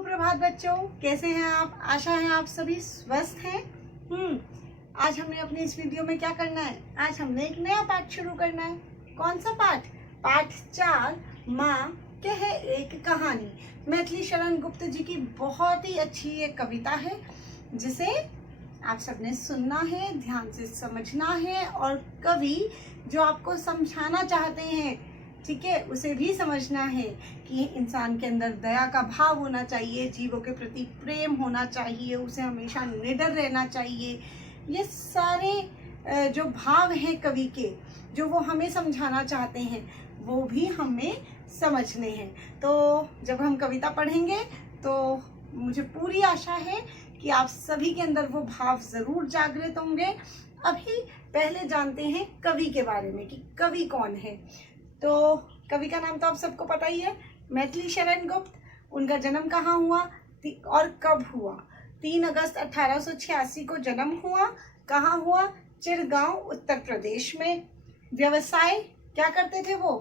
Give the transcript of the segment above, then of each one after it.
सुप्रभात बच्चों, कैसे हैं आप? आशा है आप सभी स्वस्थ हैं। आज हमने अपनी इस वीडियो में क्या करना है? आज हमने एक नया पाठ शुरू करना है। कौन सा पाठ? पाठ 4, माँ कहे एक कहानी। मैथिली शरण गुप्त जी की बहुत ही अच्छी एक कविता है, जिसे आप सबने सुनना है, ध्यान से समझना है, और कवि जो आपको समझाना चाहते हैं, ठीक है, उसे भी समझना है कि इंसान के अंदर दया का भाव होना चाहिए, जीवों के प्रति प्रेम होना चाहिए, उसे हमेशा निडर रहना चाहिए। ये सारे जो भाव हैं कवि के, जो वो हमें समझाना चाहते हैं, वो भी हमें समझने हैं। तो जब हम कविता पढ़ेंगे तो मुझे पूरी आशा है कि आप सभी के अंदर वो भाव जरूर जागृत होंगे। अभी पहले जानते हैं कवि के बारे में कि कवि कौन है। तो कवि का नाम तो आप सबको पता ही है, मैथिली शरण गुप्त। उनका जन्म कहाँ हुआ और कब हुआ? 3 अगस्त 1886 को जन्म हुआ। कहाँ हुआ? चिरगांव, उत्तर प्रदेश में। व्यवसाय क्या करते थे वो?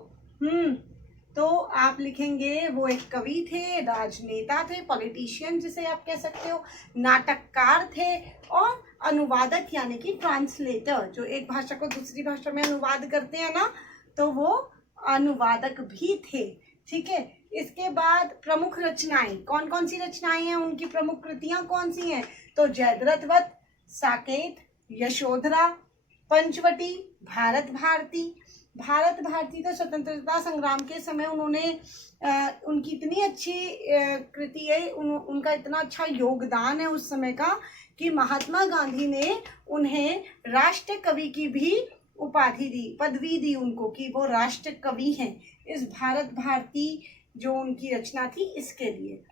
तो आप लिखेंगे वो एक कवि थे, राजनेता थे, पॉलिटिशियन जिसे आप कह सकते हो, नाटककार थे, और अनुवादक यानी कि ट्रांसलेटर, जो एक भाषा को दूसरी भाषा में अनुवाद करते हैं ना, तो वो अनुवादक भी थे। ठीक है। इसके बाद प्रमुख रचनाएं, कौन कौन सी रचनाएं हैं, उनकी प्रमुख कृतियां कौन सी हैं? तो जयद्रथ वध, साकेत, यशोधरा, पंचवटी, भारत भारती। भारत भारती तो स्वतंत्रता संग्राम के समय उन्होंने उनकी इतनी अच्छी कृति है, उनका इतना अच्छा योगदान है उस समय का, कि महात्मा गांधी ने उन्हें राष्ट्र कवि की भी उपाधि दी, पदवी दी उनको, कि वो राष्ट्र कवि हैं, इस भारत भारती जो उनकी रचना थी इसके लिए।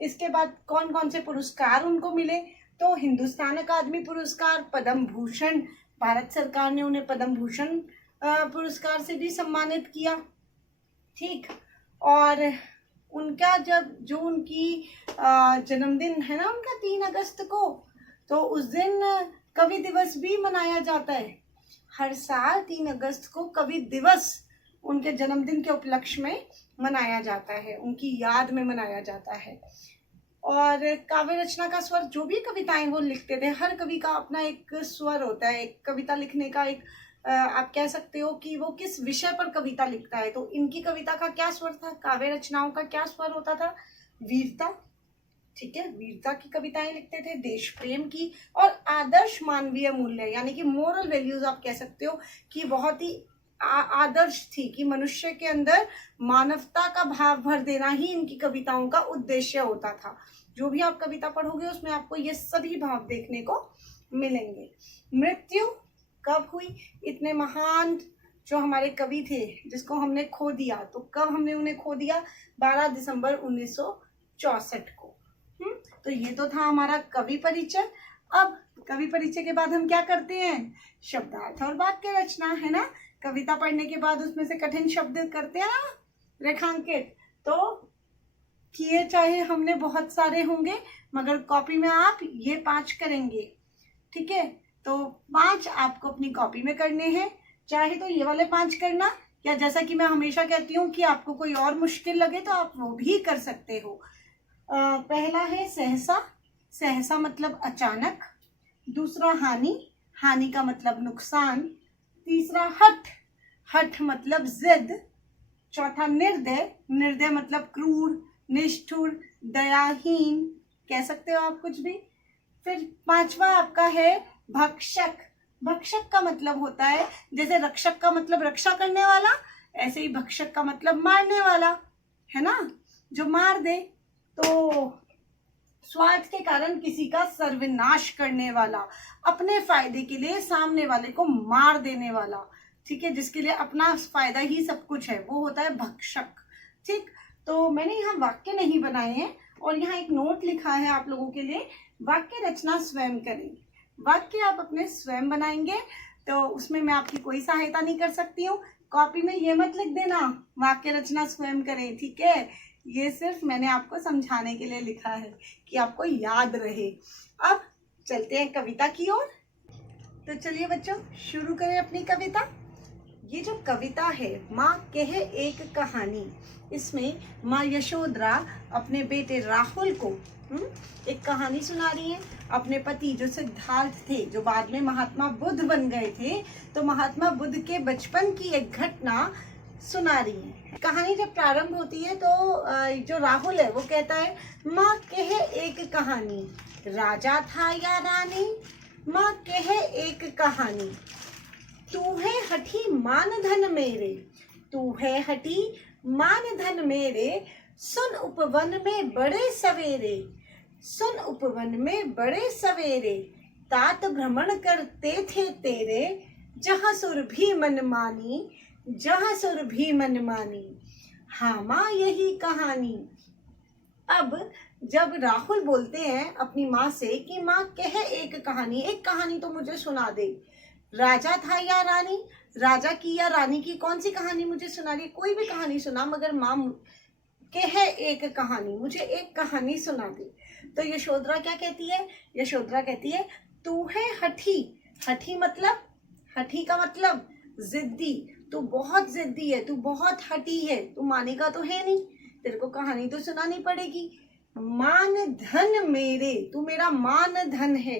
इसके बाद कौन कौन से पुरस्कार उनको मिले? तो हिंदुस्तान अकादमी पुरस्कार, पद्म भूषण, भारत सरकार ने उन्हें पद्म भूषण पुरस्कार से भी सम्मानित किया। ठीक। और उनका जो उनकी जन्मदिन है ना उनका 3 अगस्त को, तो उस दिन कवि दिवस भी मनाया जाता है। हर साल 3 अगस्त को कवि दिवस उनके जन्मदिन के उपलक्ष्य में मनाया जाता है, उनकी याद में मनाया जाता है। और काव्य रचना का स्वर, जो भी कविताएं वो लिखते थे, हर कवि का अपना एक स्वर होता है, एक कविता लिखने का एक आप कह सकते हो कि वो किस विषय पर कविता लिखता है। तो इनकी कविता का क्या स्वर था? काव्य रचनाओं का क्या स्वर होता था? वीरता। ठीक है, वीरता की कविताएं लिखते थे, देश प्रेम की, और आदर्श मानवीय मूल्य यानी कि मोरल वैल्यूज आप कह सकते हो, कि बहुत ही आदर्श थी, कि मनुष्य के अंदर मानवता का भाव भर देना ही इनकी कविताओं का उद्देश्य होता था। जो भी आप कविता पढ़ोगे उसमें आपको ये सभी भाव देखने को मिलेंगे। मृत्यु कब हुई? इतने महान जो हमारे कवि थे जिसको हमने खो दिया, तो कब हमने उन्हें खो दिया? 12 दिसंबर 1964 को। तो ये तो था हमारा कवि परिचय। अब कवि परिचय के बाद हम क्या करते हैं? शब्दार्थ और वाक्य रचना, है ना। कविता पढ़ने के बाद उसमें से कठिन शब्द करते हैं ना रेखांकित, तो किए चाहे हमने बहुत सारे होंगे, मगर कॉपी में आप ये 5 करेंगे। ठीक है, तो 5 आपको अपनी कॉपी में करने हैं। चाहे तो ये वाले 5 करना, या जैसा कि मैं हमेशा कहती हूँ कि आपको कोई और मुश्किल लगे तो आप वो भी कर सकते हो। पहला है सहसा। सहसा मतलब अचानक। दूसरा हानि। हानि का मतलब नुकसान। तीसरा हठ। हठ मतलब जिद। चौथा निर्दय। निर्दय मतलब क्रूर, निष्ठुर, दयाहीन, कह सकते हो आप कुछ भी। फिर 5वां आपका है भक्षक। भक्षक का मतलब होता है, जैसे रक्षक का मतलब रक्षा करने वाला, ऐसे ही भक्षक का मतलब मारने वाला, है ना, जो मार दे। तो स्वार्थ के कारण किसी का सर्वनाश करने वाला, अपने फायदे के लिए सामने वाले को मार देने वाला, ठीक है, जिसके लिए अपना फायदा ही सब कुछ है, वो होता है भक्षक। ठीक। तो मैंने यहाँ वाक्य नहीं बनाए हैं, और यहाँ एक नोट लिखा है आप लोगों के लिए, वाक्य रचना स्वयं करें। वाक्य आप अपने स्वयं बनाएंगे, तो उसमें मैं आपकी कोई सहायता नहीं कर सकती हूँ। कॉपी में ये मत लिख देना वाक्य रचना स्वयं करें, ठीक है। ये सिर्फ मैंने आपको समझाने के लिए लिखा है कि आपको याद रहे। अब चलते हैं कविता की ओर। तो चलिए बच्चों, शुरू करें अपनी कविता। ये जो कविता है माँ कहे एक कहानी, इसमें माँ यशोधरा अपने बेटे राहुल को एक कहानी सुना रही है। अपने पति जो सिद्धार्थ थे, जो बाद में महात्मा बुद्ध बन गए थे, तो महात्मा बुद्ध के बचपन की एक घटना सुना रही है। कहानी जब प्रारंभ होती है तो जो राहुल है वो कहता है, माँ कहे एक कहानी, राजा था या रानी, माँ कहे एक कहानी, तू है हठी मान धन मेरे, तू है हठी मान धन मेरे, सुन उपवन में बड़े सवेरे, सुन उपवन में बड़े सवेरे, तात भ्रमण करते थे तेरे, जहाँ सुर भी मन मानी, जहाँ सुर भी मन मानी। हाँ माँ यही कहानी। अब जब राहुल बोलते हैं अपनी माँ से कि माँ कहे एक कहानी तो मुझे सुना दे। राजा था या रानी, राजा की या रानी की कौन सी कहानी मुझे सुना रही, कोई भी कहानी सुना, मगर माँ कहे एक कहानी, मुझे एक कहानी सुना दे। तो यशोधरा क्या कहती है, यशोधरा कहती है, तू है हठी, हठी मतलब, हठी का मतलब जिद्दी, तू बहुत जिद्दी है, तू बहुत हठी है, तू मानेगा तो है नहीं, तेरे को कहानी तो सुनानी पड़ेगी। मान धन मेरे, तू मेरा मान धन है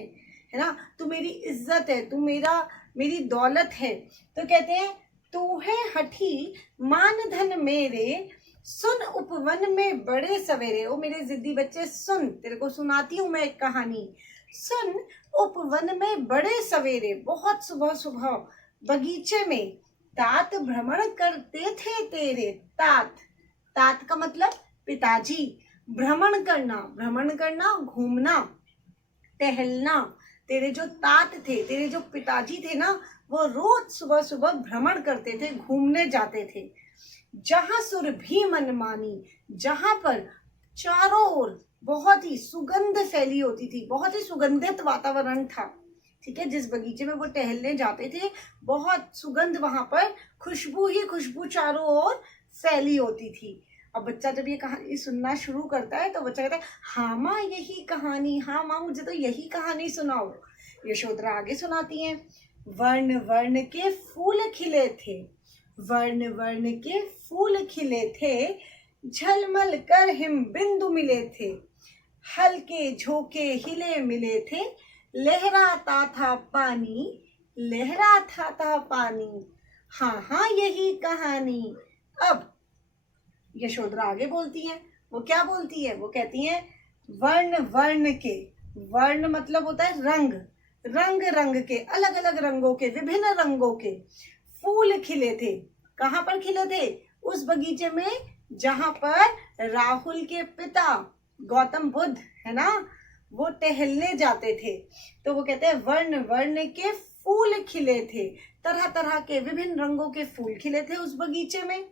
ना, तू मेरी इज्जत है, तू मेरी दौलत है। तो कहते हैं तू है हठी मान धन मेरे, सुन उपवन में बड़े सवेरे। ओ मेरे जिद्दी बच्चे सुन, तेरे को सुनाती हूँ मैं एक कहानी। सुन उपवन में बड़े सवेरे, बहुत सुबह सुबह बगीचे में, तात भ्रमण करते थे तेरे। तात, तात का मतलब पिताजी, भ्रमण करना, भ्रमण करना घूमना, टहलना। तेरे जो तात थे, तेरे जो पिताजी थे ना, वो रोज सुबह सुबह भ्रमण करते थे, घूमने जाते थे। जहां सुर भी मन मानी, जहां पर चारों ओर बहुत ही सुगंध फैली होती थी, बहुत ही सुगंधित वातावरण था। ठीक है, जिस बगीचे में वो टहलने जाते थे, बहुत सुगंध, वहां पर खुशबू ही खुशबू चारों ओर फैली होती थी। अब बच्चा जब ये कहानी सुनना शुरू करता है तो बच्चा कहता है, हाँ माँ यही कहानी, हाँ माँ मुझे तो यही कहानी सुनाओ। यशोधरा आगे सुनाती हैं, वर्ण वर्ण के फूल खिले थे, वर्ण वर्ण के फूल खिले थे, झलमल कर हिम बिंदु मिले थे, हल्के झोंके हिले मिले थे, लहराता था पानी, लहराता था पानी। हाँ हाँ यही कहानी। अब यशोधरा आगे बोलती हैं, वो क्या बोलती है, वो कहती हैं, वर्ण वर्ण के, वर्ण मतलब होता है रंग, रंग रंग के, अलग अलग रंगों के, विभिन्न रंगों के फूल खिले थे। कहाँ पर खिले थे, उस बगीचे में जहां पर राहुल के पिता गौतम बुद्ध है ना, वो टहलने जाते थे। तो वो कहते हैं वर्ण वर्ण के फूल खिले थे, तरह तरह के विभिन्न रंगों के फूल खिले थे उस बगीचे में।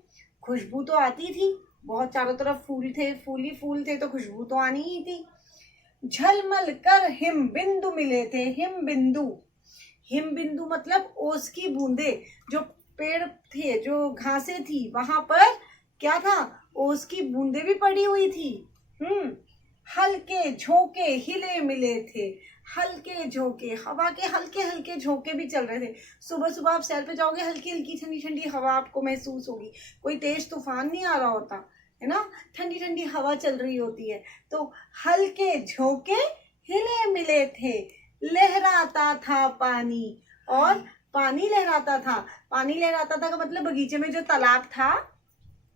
खुशबू तो आती थी, बहुत चारों तरफ फूल थे, फूल ही फूल थे, तो खुशबू तो आनी ही थी। झलमल कर हिम बिंदु मिले थे, हिम बिंदु, हिम बिंदु मतलब ओस की बूंदे, जो पेड़ थे, जो घासें थी, वहां पर क्या था, ओस की बूंदे भी पड़ी हुई थी। हल्के झोंके हिले मिले थे, हल्के झोंके, हवा के हल्के हल्के झोंके भी चल रहे थे। सुबह सुबह आप सैर पे जाओगे, हल्की हल्की ठंडी ठंडी हवा आपको महसूस होगी, कोई तेज तूफान नहीं आ रहा होता है ना, ठंडी ठंडी हवा चल रही होती है। तो हल्के झोंके हिले मिले थे, लहराता था पानी, और पानी लहराता था। पानी लहराता था का मतलब बगीचे में जो तालाब था,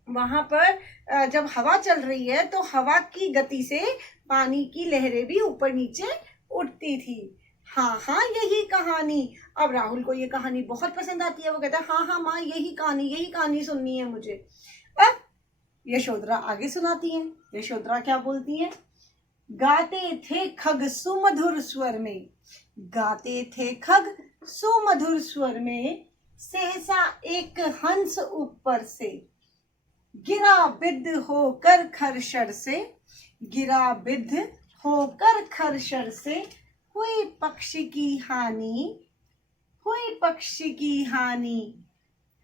वहां पर जब हवा चल रही है तो हवा की गति से पानी की लहरें भी ऊपर नीचे उठती थी। हाँ हाँ यही कहानी। अब राहुल को ये कहानी बहुत पसंद आती है, वो कहता है हाँ हाँ माँ यही कहानी सुननी है मुझे। अब यशोधरा आगे सुनाती हैं। यशोधरा क्या बोलती हैं, गाते थे खग सुमधुर स्वर में, गाते थे खग सुमधुर स्वर में, सहसा एक हंस ऊपर से, गिरा बिद्ध होकर खरशर से, गिरा बिद्ध होकर खरशर से, हुई पक्षी की हानि, हुई पक्षी की हानि,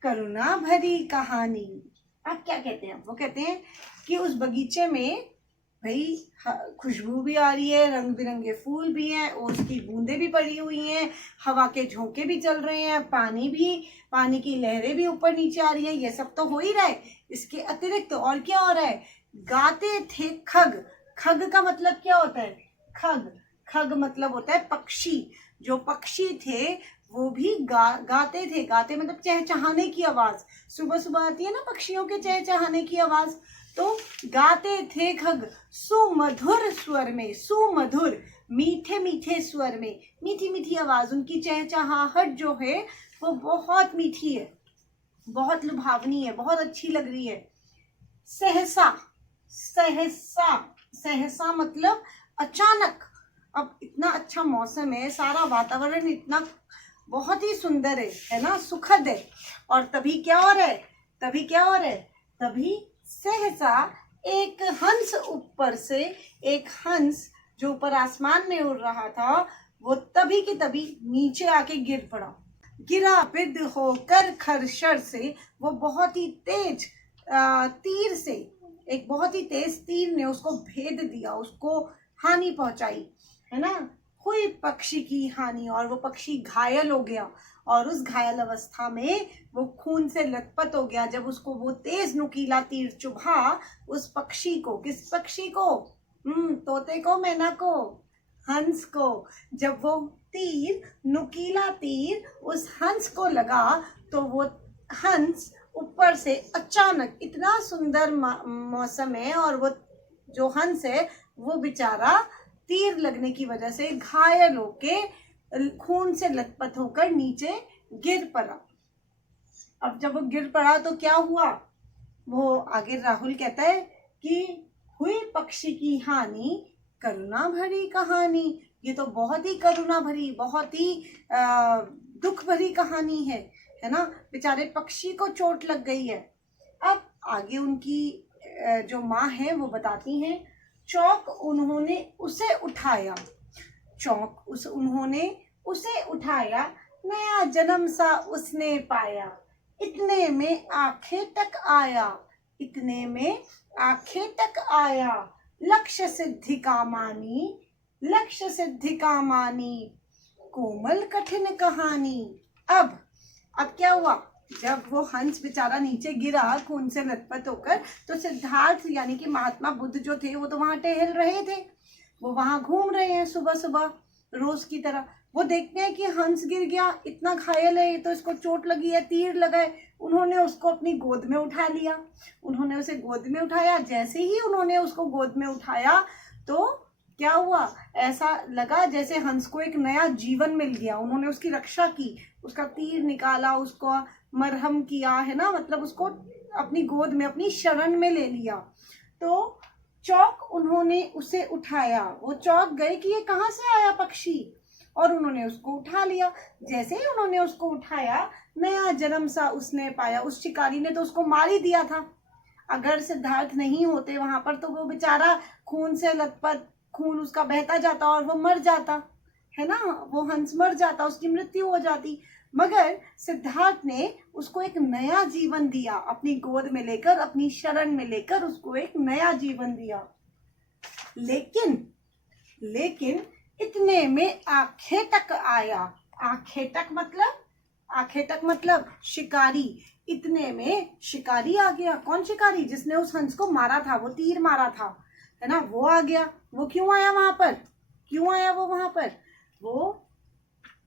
करुणा भरी कहानी। अब क्या कहते हैं, वो कहते हैं कि उस बगीचे में भाई खुशबू भी आ रही है, रंग बिरंगे फूल भी हैं, ओस की बूंदें भी पड़ी हुई हैं, हवा के झोंके भी चल रहे हैं, पानी की लहरें भी ऊपर नीचे आ रही हैं। ये सब तो हो ही रहा है। इसके अतिरिक्त तो और क्या हो रहा है? गाते थे खग। खग का मतलब क्या होता है? खग खग मतलब होता है पक्षी। जो पक्षी थे वो भी गाते थे। गाते मतलब चहचहाने की आवाज। सुबह सुबह आती है ना पक्षियों के चहचहाने की आवाज। तो गाते थे खग सुमधुर स्वर में। सुमधुर मीठे मीठे स्वर में, मीठी मीठी आवाज। उनकी चहचहाहट जो है वो बहुत मीठी है, बहुत लुभावनी है, बहुत अच्छी लग रही है। सहसा सहसा सहसा मतलब अचानक। अब इतना अच्छा मौसम है, सारा वातावरण इतना बहुत ही सुंदर है ना, सुखद है। और तभी क्या हो रहा है? तभी सहसा एक हंस ऊपर से, एक हंस जो ऊपर आसमान में उड़ रहा था, वो तभी की तभी नीचे आके गिर पड़ा। गिरा विद होकर खरशर से। वो बहुत ही तेज तीर से, एक बहुत ही तेज तीर ने उसको भेद दिया, उसको हानि पहुंचाई, है ना। हुई पक्षी की हानि और वो पक्षी घायल हो गया। और उस घायल अवस्था में वो खून से लथपथ हो गया जब उसको वो तेज नुकीला तीर चुभा उस पक्षी को। किस पक्षी को? तोते को, मैना को, हंस को। जब वो तीर, नुकीला तीर उस हंस को लगा तो वो हंस ऊपर से अचानक, इतना सुंदर मौसम है और वो जो हंस है वो बेचारा तीर लगने की वजह से घायल होके खून से लथपथ होकर नीचे गिर पड़ा। अब जब वो गिर पड़ा तो क्या हुआ? वो आगे राहुल कहता है कि हुई पक्षी की हानि, करुणा भरी कहानी। ये तो बहुत ही करुणा भरी, बहुत ही दुख भरी कहानी है ना। बेचारे पक्षी को चोट लग गई है। अब आगे उनकी जो माँ है वो बताती हैं, चौक उन्होंने उसे उठाया। उन्होंने उसे उठाया, नया जन्म सा उसने पाया। इतने में आंखें तक आया, इतने में आंखें तक आया। लक्ष्य सिद्धि का मानी, लक्ष्य सिद्धि का मानी, कोमल कठिन कहानी। अब क्या हुआ? जब वो हंस बेचारा नीचे गिरा खून से लथपथ होकर, तो सिद्धार्थ यानी कि महात्मा बुद्ध जो थे वो तो वहां टहल रहे थे। वो वहां घूम रहे हैं सुबह सुबह रोज की तरह। वो देखते हैं कि हंस गिर गया, इतना घायल है, तो इसको चोट लगी है, तीर लगा है। उन्होंने उसको अपनी गोद में उठा लिया। उन्होंने उसे गोद में उठाया। जैसे ही उन्होंने उसको गोद में उठाया तो क्या हुआ? ऐसा लगा जैसे हंस को एक नया जीवन मिल गया। उन्होंने उसकी रक्षा की, उसका तीर निकाला, उसको मरहम किया, है ना, मतलब उसको अपनी गोद में, अपनी शरण में ले लिया। तो चौक उन्होंने उसे उठाया। वो चौक गए कि ये कहाँ से आया पक्षी, और उन्होंने उसको उठा लिया। जैसे ही उन्होंने उसको उठाया, नया जन्म सा उसने पाया। उस शिकारी ने तो उसको मार ही दिया था। अगर सिद्धार्थ नहीं होते वहां पर तो वो बेचारा खून से लथपथ, खून उसका बहता जाता और वो मर जाता, है ना। वो हंस मर जाता, उसकी मृत्यु हो जाती। मगर सिद्धार्थ ने उसको एक नया जीवन दिया, अपनी गोद में लेकर, अपनी शरण में लेकर उसको एक नया जीवन दिया। लेकिन इतने में आंखें तक आया। आंखें तक मतलब शिकारी। इतने में शिकारी आ गया। कौन शिकारी? जिसने उस हंस को मारा था, वो तीर मारा था, है ना, वो आ गया। वो क्यों आया वहां पर? वो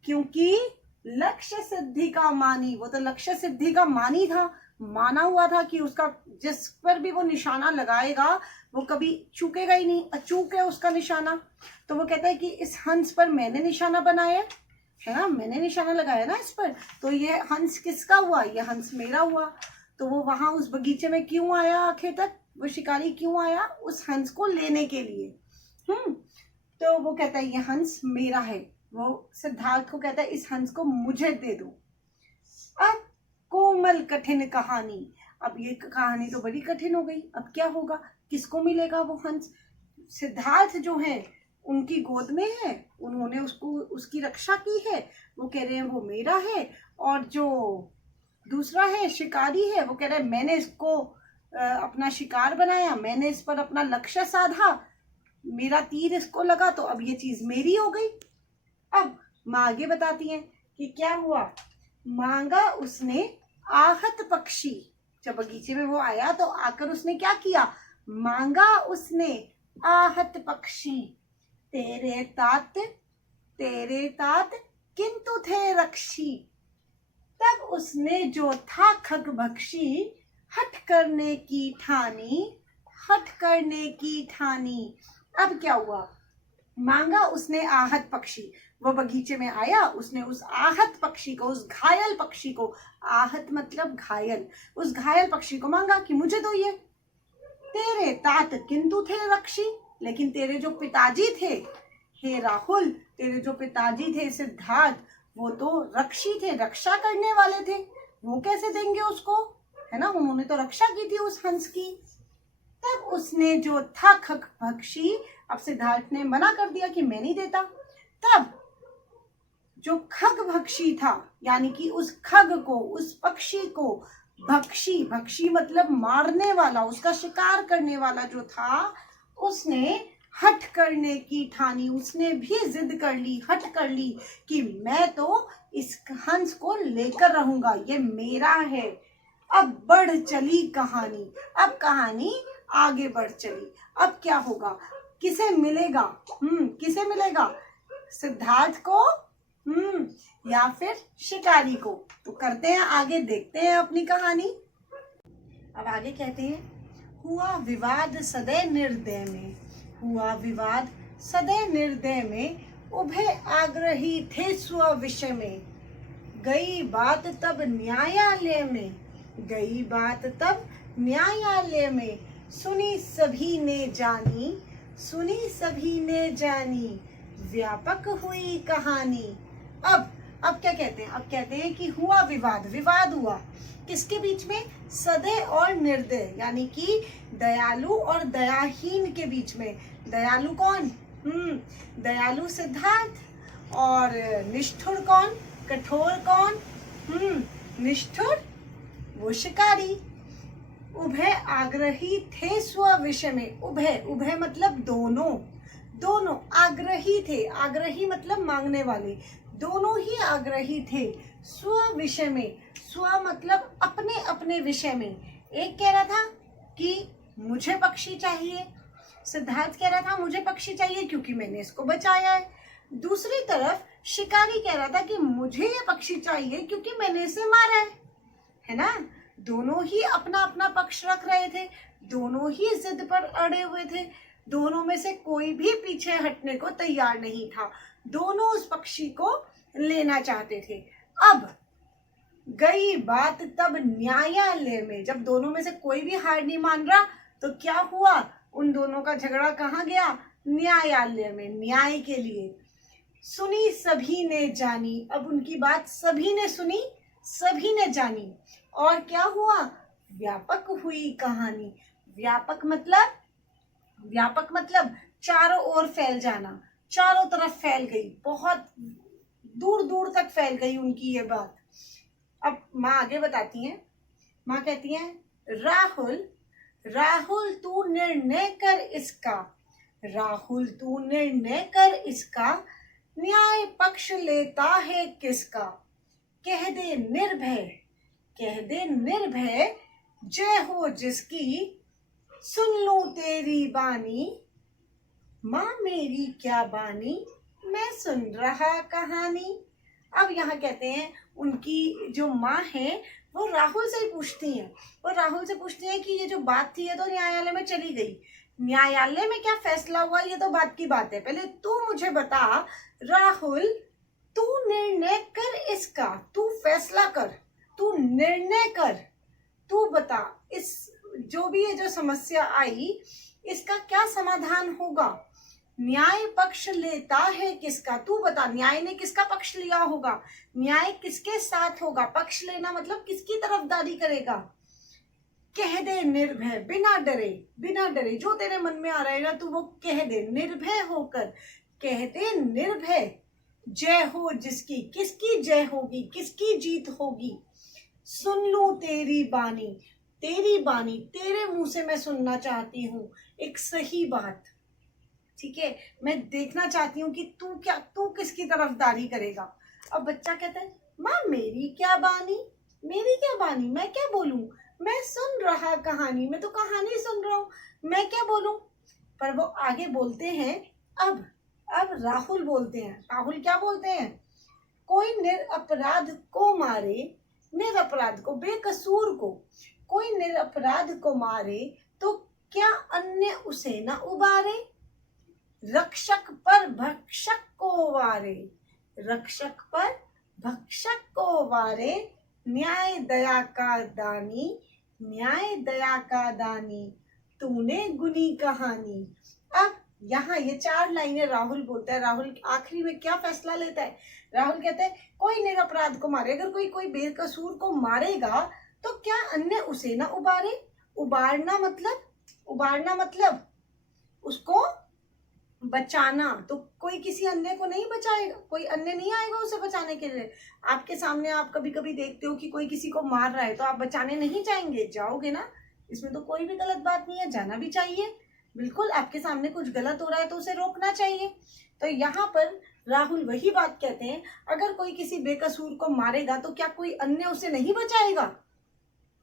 क्योंकि लक्ष्य सिद्धि का मानी। वो तो लक्ष्य सिद्धि का मानी था, माना हुआ था कि उसका जिस पर भी वो निशाना लगाएगा वो कभी चूकेगा ही नहीं, अचूक है उसका निशाना। तो वो कहता है कि इस हंस पर मैंने निशाना बनाया है ना, मैंने निशाना लगाया ना इस पर, तो ये हंस किसका हुआ? ये हंस मेरा हुआ। तो वो वहां उस बगीचे में क्यों आया? आखिर तक वो शिकारी क्यों आया? उस हंस को लेने के लिए। तो वो कहता है ये हंस मेरा है। वो सिद्धार्थ को कहता है इस हंस को मुझे दे दो। अब कोमल कठिन कहानी। अब ये कहानी तो बड़ी कठिन हो गई। अब क्या होगा? किसको मिलेगा वो हंस? सिद्धार्थ जो है उनकी गोद में है, उन्होंने उसकी रक्षा की है, वो कह रहे हैं वो मेरा है। और जो दूसरा है शिकारी है, वो कह रहा है मैंने इसको अपना शिकार बनाया, मैंने इस पर अपना लक्ष्य साधा, मेरा तीर इसको लगा तो अब ये चीज मेरी हो गई। अब माँ आगे बताती हैं कि क्या हुआ। मांगा उसने आहत पक्षी, जब बगीचे में वो आया तो आकर उसने क्या किया, मांगा उसने आहत पक्षी। तेरे तात किंतु थे रक्षी। तब उसने जो था खगभक्षी, हट करने की ठानी। अब क्या हुआ, मांगा उसने आहत पक्षी, वो बगीचे में आया, उसने उस आहत पक्षी को, उस घायल पक्षी को, आहत मतलब घायल, उस घायल पक्षी को मांगा कि मुझे दो ये। तेरे तात किंतु थे रक्षी, लेकिन तेरे जो पिताजी थे, हे राहुल, तेरे जो पिताजी थे सिद्धार्थ, वो तो रक्षी थे, रक्षा करने वाले थे, वो कैसे देंगे उसको, है ना, उन्होंने तो रक्षा की थी उस हंस की। तब उसने जो था खगभक्षी, अब सिद्धार्थ ने मना कर दिया कि मैं नहीं देता। तब जो खगभक्षी था, यानी कि उस खग को, उस पक्षी को, भक्षी मतलब मारने वाला, उसका शिकार करने वाला जो था, उसने हट करने की ठानी, उसने भी जिद कर ली, हट कर ली कि मैं तो इस हंस को लेकर रहूंगा, ये मेरा है। अब बढ़ चली कहानी, अब कहानी आगे बढ़ चली। अब क्या होगा, किसे मिलेगा, किसे मिलेगा, सिद्धार्थ को या फिर शिकारी को। तो करते हैं आगे, देखते हैं अपनी कहानी। अब आगे कहते हैं, हुआ विवाद सदैव निर्दय में, हुआ विवाद सदैव निर्दय में, उभय आग्रही थे स्व विषय में। गई बात तब न्यायालय में, गई बात तब न्यायालय में, सुनी सभी ने जानी, सुनी सभी ने जानी, व्यापक हुई कहानी। अब क्या कहते हैं, अब कहते हैं कि हुआ विवाद, विवाद हुआ किसके बीच में, सदय और निर्दय, यानी कि दयालु और दयाहीन के बीच में। दयालु कौन, दयालु सिद्धार्थ, और निष्ठुर कौन, कठोर कौन, निष्ठुर वो शिकारी। उभय आग्रही थे स्व विषय में, उभय मतलब दोनों, दोनों आग्रही थे, आग्रही मतलब मांगने वाले, दोनों ही आग्रही थे स्व विषय में, स्व मतलब अपने अपने विषय में। एक कह रहा था कि मुझे पक्षी चाहिए, सिद्धार्थ कह रहा था मुझे पक्षी चाहिए क्योंकि मैंने इसको बचाया है। दूसरी तरफ शिकारी कह रहा था कि मुझे ये पक्षी चाहिए क्योंकि मैंने इसे मारा है ना। दोनों ही अपना अपना पक्ष रख रहे थे, दोनों ही जिद पर अड़े हुए थे, दोनों में से कोई भी पीछे हटने को तैयार नहीं था, दोनों उस पक्षी को लेना चाहते थे। अब गई बात तब न्यायालय में, जब दोनों में से कोई भी हार नहीं मान रहा तो क्या हुआ, उन दोनों का झगड़ा कहाँ गया, न्यायालय में, न्याय के लिए। सुनी सभी ने जानी, अब उनकी बात सभी ने सुनी, सभी ने जानी, और क्या हुआ, व्यापक हुई कहानी। व्यापक मतलब चारों ओर फैल जाना, चारों तरफ फैल गई, बहुत दूर दूर तक फैल गई उनकी ये बात। अब माँ आगे बताती हैं, माँ कहती हैं, राहुल तू निर्णय कर इसका, राहुल तू निर्णय कर इसका, न्याय पक्ष लेता है किसका। कह दे निर्भय, जय हो जिसकी, सुन लूं तेरी बानी, माँ मेरी क्या बानी, मैं सुन रहा कहानी। अब यहाँ कहते हैं उनकी जो माँ है वो राहुल से ही पूछती हैं, वो राहुल से पूछती हैं कि ये जो बात थी ये तो न्यायालय में चली गई, न्यायालय में क्या फैसला हुआ ये तो बात की बात है, पहले तू मुझे बता राहुल, तू निर्णय कर इसका, तू फैसला कर, तू निर्णय कर, तू बता इस जो भी ये जो समस्या आई इसका क्या समाधान होगा। न्याय पक्ष लेता है किसका, तू बता न्याय ने किसका पक्ष लिया होगा, न्याय किसके साथ होगा, पक्ष लेना मतलब किसकी तरफदारी करेगा। कह दे निर्भय, बिना डरे जो तेरे मन में आ रहेगा तू वो कह दे, निर्भय होकर कह दे निर्भय, जय हो जिसकी, किसकी जय होगी, किसकी जीत होगी। सुन लूं तेरी बानी, तेरे मुंह से मैं सुनना चाहती हूँ एक सही बात, ठीक है, मैं देखना चाहती हूँ कि तू किसकी तरफदारी करेगा। अब बच्चा कहता है माँ मेरी क्या बानी, मैं क्या बोलूं, मैं सुन रहा कहानी, मैं तो कहानी सुन रहा हूँ, मैं क्या बोलूं। पर वो आगे बोलते हैं, अब राहुल बोलते हैं, राहुल क्या बोलते हैं, कोई निरपराध को मारे, निरपराध को, बेकसूर को, कोई निरपराध को मारे तो क्या अन्य उसे न उबारे, रक्षक पर भक्षक को वारे, रक्षक पर भक्षक को वारे, न्याय दया का दानी, न्याय दया का दानी, तूने गुनी कहानी। अब यहाँ ये 4 लाइनें राहुल बोलता है। राहुल आखिरी में क्या फैसला लेता है, राहुल कहता है कोई निरपराध को मारे, अगर कोई बेकसूर को मारेगा तो क्या अन्य उसे ना उबारे। उबारना मतलब उसको बचाना, तो कोई किसी अन्य को नहीं बचाएगा, कोई अन्य नहीं आएगा उसे बचाने के लिए। आपके सामने आप कभी कभी देखते हो कि कोई किसी को मार रहा है, तो आप बचाने नहीं जाएंगे, जाओगे ना, इसमें तो कोई भी गलत बात नहीं है, जाना भी चाहिए। बिल्कुल, आपके सामने कुछ गलत हो रहा है तो उसे रोकना चाहिए। तो यहाँ पर राहुल वही बात कहते हैं, अगर कोई किसी बेकसूर को मारेगा तो क्या कोई अन्य उसे नहीं बचाएगा।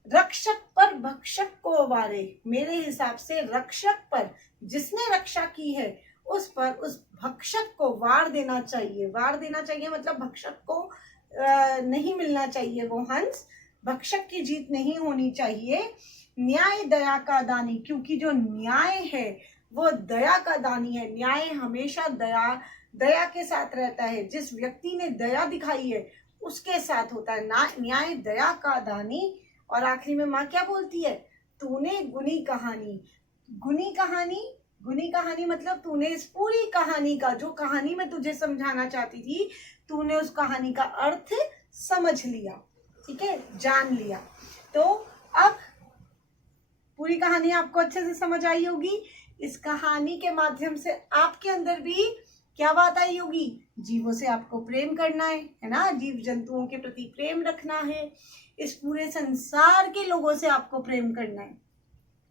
रक्षक पर भक्षक को वारे, मेरे हिसाब से रक्षक पर, जिसने रक्षा की है उस पर, उस भक्षक को वार देना चाहिए। वार देना चाहिए मतलब भक्षक को नहीं मिलना चाहिए वो हंस, भक्षक की जीत नहीं होनी चाहिए। न्याय दया का दानी, क्योंकि जो न्याय है वो दया का दानी है। न्याय हमेशा दया के साथ रहता है, जिस व्यक्ति ने दया दिखाई है उसके साथ होता है न्याय दया का दानी। और आखिरी में माँ क्या बोलती है, तूने गुनी कहानी, गुनी कहानी मतलब तूने इस पूरी कहानी का, जो कहानी में तुझे समझाना चाहती थी, तूने उस कहानी का अर्थ समझ लिया, ठीक है, जान लिया। तो अब पूरी कहानी आपको अच्छे से समझ आई होगी। इस कहानी के माध्यम से आपके अंदर भी क्या बात आई होगी, जीवों से आपको प्रेम करना है ना, जीव जंतुओं के प्रति प्रेम रखना है, इस पूरे संसार के लोगों से आपको प्रेम करना है।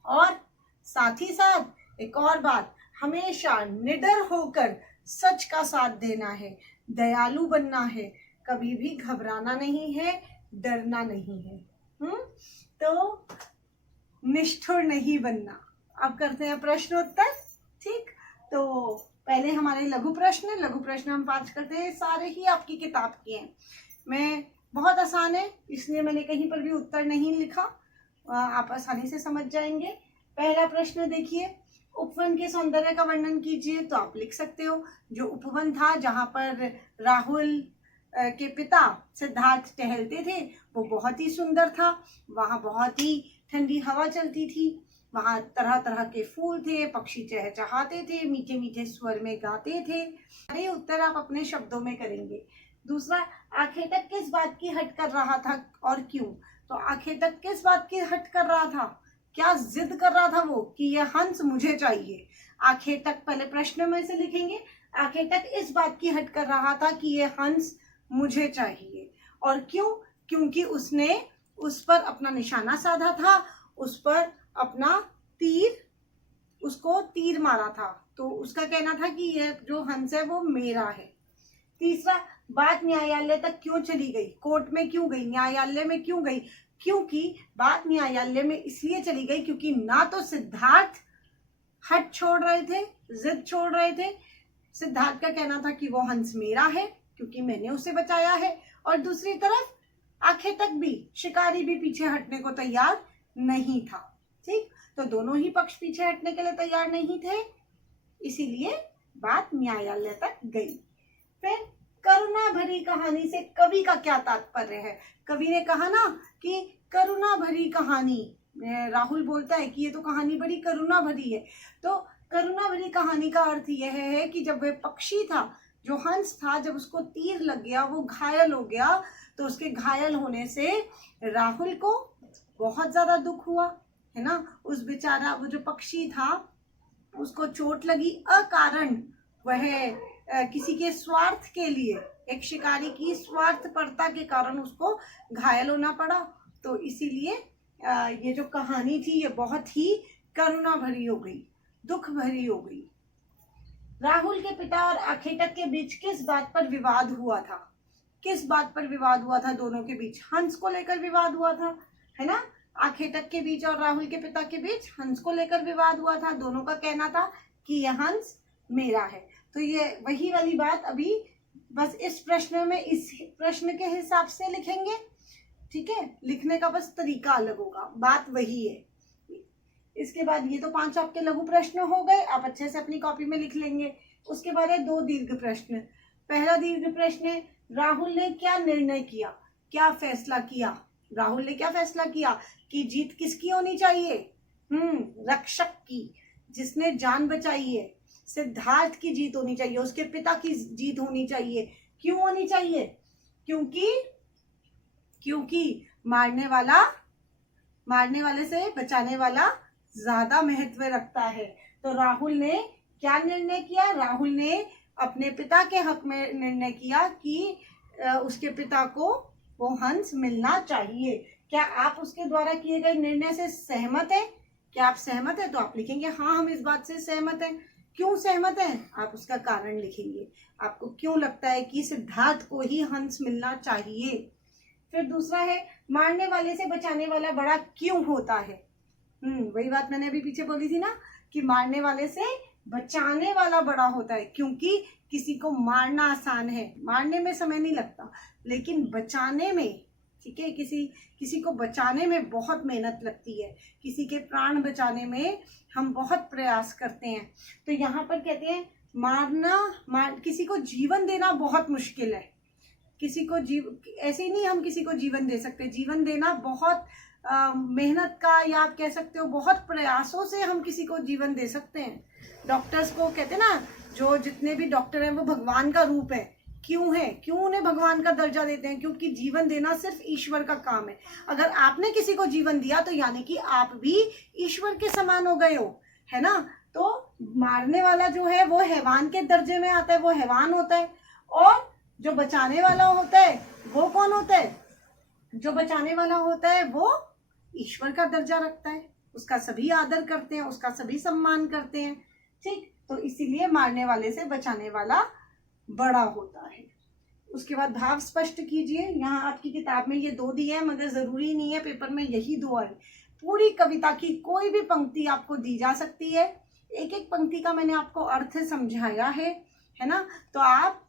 और साथ ही साथ एक और बात, हमेशा निडर होकर सच का साथ देना है, दयालु बनना है, कभी भी घबराना नहीं है, डरना नहीं है, तो निष्ठुर नहीं बनना। अब करते हैं प्रश्नोत्तर, ठीक। तो पहले हमारे लघु प्रश्न हम 5 करते हैं, सारे ही आपकी किताब के हैं। मैं बहुत आसान है इसलिए मैंने कहीं पर भी उत्तर नहीं लिखा, आप आसानी से समझ जाएंगे। पहला प्रश्न देखिए, उपवन के सौंदर्य का वर्णन कीजिए, तो आप लिख सकते हो। जो उपवन था जहाँ पर राहुल के पिता सिद्धार्थ टहलते थे वो बहुत ही सुंदर था, वहाँ बहुत ही ठंडी हवा चलती थी, वहाँ तरह तरह के फूल थे, पक्षी चहचहाते थे, मीठे मीठे स्वर में गाते थे। सारे उत्तर आप अपने शब्दों में करेंगे। दूसरा, आखेटक किस बात की हट कर रहा था और क्यों। तो आखेटक किस बात की हट कर रहा था, क्या जिद कर रहा था वो कि ये हंस मुझे चाहिए। आखेटक पहले प्रश्न में से लिखेंगे, आखेटक इस बात की हट कर रहा था कि ये हंस मुझे चाहिए। और क्यों, क्योंकि उसने उस पर अपना निशाना साधा था, उस पर अपना उसको तीर मारा था, तो उसका कहना था कि यह जो हंस है वो मेरा है। तीसरा, बात न्यायालय तक क्यों चली गई, कोर्ट में क्यों गई, न्यायालय में क्यों गई। क्योंकि बात न्यायालय में इसलिए चली गई क्योंकि ना तो सिद्धार्थ हट छोड़ रहे थे, जिद छोड़ रहे थे, सिद्धार्थ का कहना था कि वो हंस मेरा है क्योंकि मैंने उसे बचाया है, और दूसरी तरफ आखेटक भी, शिकारी भी पीछे हटने को तैयार नहीं था, ठीक। तो दोनों ही पक्ष पीछे हटने के लिए तैयार नहीं थे, इसीलिए बात न्यायालय तक गई। फिर करुणा भरी कहानी से कवि का क्या तात्पर्य है। कवि ने कहा ना कि करुणा भरी कहानी, राहुल बोलता है कि ये तो कहानी बड़ी करुणा भरी है। तो करुणा भरी कहानी का अर्थ यह है कि जब वह पक्षी था, जो हंस था, जब उसको तीर लग गया, वो घायल हो गया, तो उसके घायल होने से राहुल को बहुत ज्यादा दुख हुआ, है ना। उस बेचारा, वो जो पक्षी था, उसको चोट लगी अकारण, वह किसी के स्वार्थ के लिए, एक शिकारी की स्वार्थपरता के कारण उसको घायल होना पड़ा। तो इसीलिए ये जो कहानी थी ये बहुत ही करुणा भरी हो गई, दुख भरी हो गई। राहुल के पिता और आखेटक के बीच किस बात पर विवाद हुआ था? किस बात पर विवाद हुआ था दोनों के बीच? हंस को लेकर विवाद हुआ था, है ना। आखेटक के बीच और राहुल के पिता के बीच हंस को लेकर विवाद हुआ था। दोनों का कहना था कि यह हंस मेरा है। तो ये वही वाली बात अभी बस इस प्रश्न में इस प्रश्न के हिसाब से लिखेंगे, ठीक है। लिखने का बस तरीका अलग होगा, बात वही है। इसके बाद ये तो 5 आपके लघु प्रश्न हो गए, आप अच्छे से अपनी कॉपी में लिख लेंगे। उसके बाद है 2 दीर्घ प्रश्न। पहला दीर्घ प्रश्न है, राहुल ने क्या निर्णय किया, क्या फैसला किया? राहुल ने क्या फैसला किया कि जीत किसकी होनी चाहिए? रक्षक की, जिसने जान बचाई है। सिद्धार्थ की जीत होनी चाहिए, उसके पिता की जीत होनी चाहिए। क्यों होनी चाहिए? क्योंकि मारने वाले से बचाने वाला ज्यादा महत्व रखता है। तो राहुल ने क्या निर्णय किया? राहुल ने अपने पिता के हक में निर्णय किया कि उसके पिता को वो हंस मिलना चाहिए। क्या आप उसके द्वारा किए गए निर्णय से सहमत हैं? क्या आप सहमत हैं? तो आप लिखेंगे हाँ, हम इस बात से सहमत हैं। क्यों सहमत हैं? आप उसका कारण लिखेंगे। आपको क्यों लगता है कि सिद्धार्थ को ही हंस मिलना चाहिए? फिर दूसरा है, मारने वाले से बचाने वाला बड़ा क्यों होता है? वही बात मैंने अभी पीछे बोली थी ना कि मारने वाले से बचाने वाला बड़ा होता है। क्योंकि किसी को मारना आसान है, मारने में समय नहीं लगता, लेकिन बचाने में, ठीक है, किसी को बचाने में बहुत मेहनत लगती है। किसी के प्राण बचाने में हम बहुत प्रयास करते हैं। तो यहाँ पर कहते हैं किसी को जीवन देना बहुत मुश्किल है। किसी को ऐसे ही नहीं हम किसी को जीवन दे सकते। जीवन देना बहुत मेहनत का, या आप कह सकते हो बहुत प्रयासों से हम किसी को जीवन दे सकते हैं। डॉक्टर्स को कहते हैं ना, जो जितने भी डॉक्टर हैं वो भगवान का रूप है। क्यों उन्हें भगवान का दर्जा देते हैं? क्योंकि जीवन देना सिर्फ ईश्वर का काम है। अगर आपने किसी को जीवन दिया तो यानी कि आप भी ईश्वर के समान हो गए हो, है ना। तो मारने वाला जो है वो हैवान के दर्जे में आता है, वो हैवान होता है। और जो बचाने वाला होता है वो कौन होता है? जो बचाने वाला होता है वो ईश्वर का दर्जा रखता है, उसका सभी आदर करते हैं, उसका सभी सम्मान करते हैं, ठीक। तो इसीलिए मारने वाले से बचाने वाला बड़ा होता है। उसके बाद भाव स्पष्ट कीजिए। यहाँ आपकी किताब में ये 2 दिए हैं, मगर जरूरी नहीं है पेपर में यही 2 आए। पूरी कविता की कोई भी पंक्ति आपको दी जा सकती है। एक एक पंक्ति का मैंने आपको अर्थ समझाया है ना। तो आप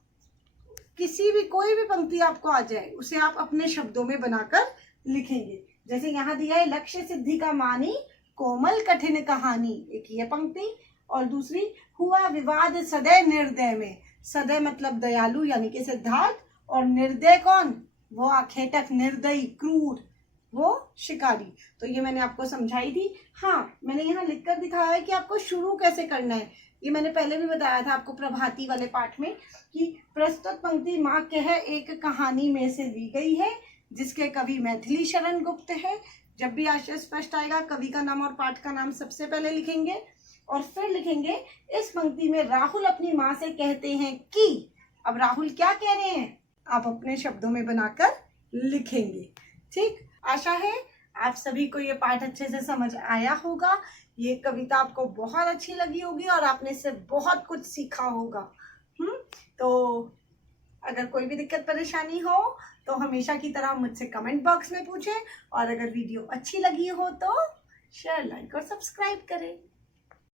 कोई भी पंक्ति आपको आ जाए उसे आप अपने शब्दों में बनाकर लिखेंगे। जैसे यहाँ दिया है, लक्ष्य सिद्धि का मानी कोमल कठिन कहानी, एक ये पंक्ति। और दूसरी, हुआ विवाद सदैव निर्दय में। सदैव मतलब दयालु यानी कि सिद्धार्थ, और निर्दय कौन? वो आखेटक, निर्दयी, क्रूर, वो शिकारी। तो ये मैंने आपको समझाई थी। हाँ, मैंने यहाँ लिखकर दिखाया है कि आपको शुरू कैसे करना है। ये मैंने पहले भी बताया था आपको प्रभाती वाले पाठ में कि प्रस्तुत पंक्ति माँ कह एक कहानी में से ली गई है, जिसके कवि मैथिली शरण गुप्त है। जब भी आशय स्पष्ट आएगा, कवि का नाम और पाठ का नाम सबसे पहले लिखेंगे, और फिर लिखेंगे इस पंक्ति में राहुल अपनी माँ से कहते हैं कि। अब राहुल क्या कह रहे हैं आप अपने शब्दों में बनाकर लिखेंगे, ठीक। आशा है आप सभी को ये पाठ अच्छे से समझ आया होगा। ये कविता आपको बहुत अच्छी लगी होगी और आपने इससे बहुत कुछ सीखा होगा। तो अगर कोई भी दिक्कत परेशानी हो तो हमेशा की तरह मुझसे कमेंट बॉक्स में पूछें, और अगर वीडियो अच्छी लगी हो तो शेयर, लाइक और सब्सक्राइब करें।